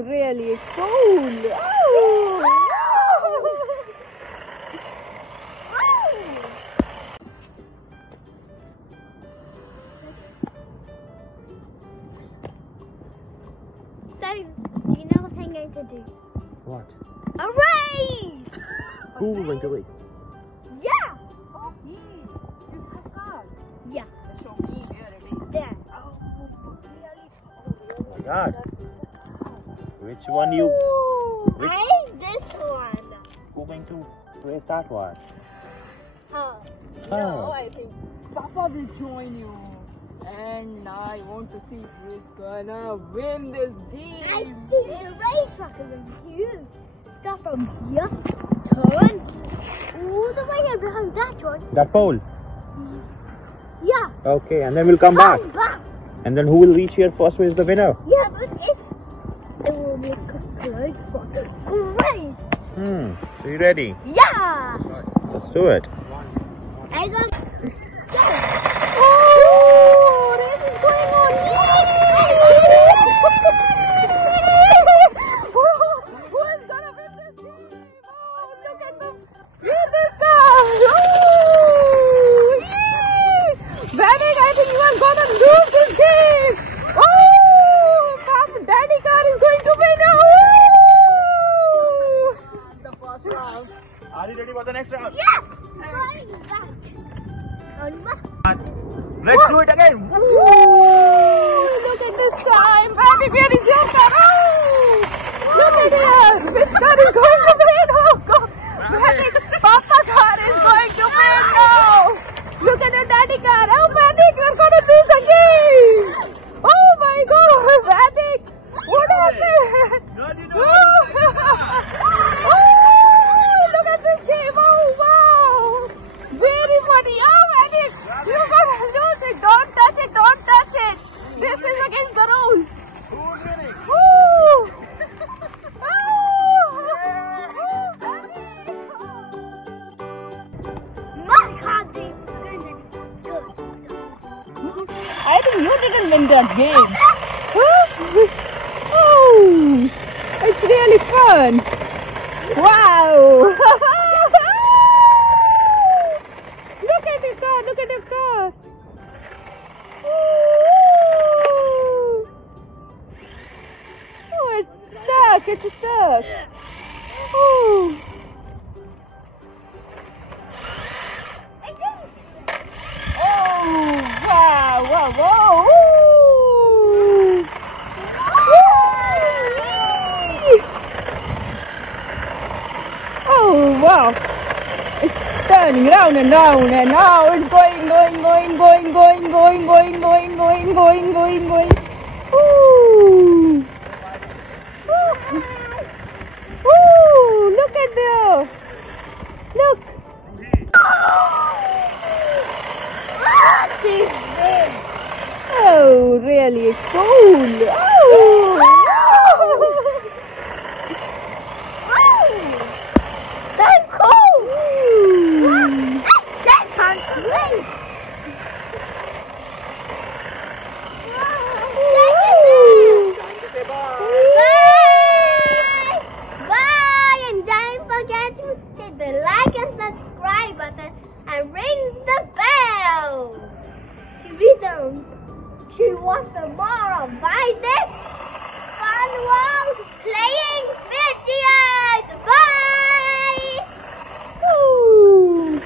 Oh, really cool. Oh. So, do you know what I'm going to do? What? A race! Who will win the race? Yeah! Oh, you have cars. Yeah. Show me where it is. There. Oh, Oh my God. Which one you? Which? I hate this one. Who going to race that one? Oh. no, I think Papa will join you. And I want to see who's gonna win this game. I see the race track is huge. Start from here, turn all the way behind that one. That pole. Yeah. Okay, and then we'll come back. back. And then who will reach here first is the winner. Yeah, but if it will make us close for great. So you ready? Yeah. Let's do it. I got. Oh, this is going on. Who is gonna win this game? Oh, look at them. Look this car. Oh, yay! Vaidik, I think you are gonna lose this game. Oh, Papa, Daddy car is going to win. Oh! The first round. Are you ready for the next round? Yeah. Going back. On back. Let's do it again. Woo! Look at this time. Vaidik, where is your car? Oh! Look at here. Which car is going to win? Oh, God. Vaidik, Papa car is going to win now. Look at the Daddy car. Oh, Vaidik, we're going to lose again. Oh, my God. Vaidik, what happened? Oh, look at this game. Oh, wow. Very funny. Oh, Vaidik, you're going to lose it. Don't touch it. Don't touch it. This is against the rules. Who's winning? Woo! My car is good. I think you didn't win that game. Oh, it's really fun. Wow. Look at this car. Look at this car. Oh, it's stuck. It's stuck. Oh. Oh, wow, wow, wow. Ooh. Whee! Oh, wow. It's turning round and round and now it's going. Ooh. Ooh, look at there. Look. Oh, really cool. Oh. That's cool. That sounds great. Bye. And don't forget to hit the like and subscribe button and ring the bell to watch some more of Vaidik Funworld playing videos. Bye. Ooh.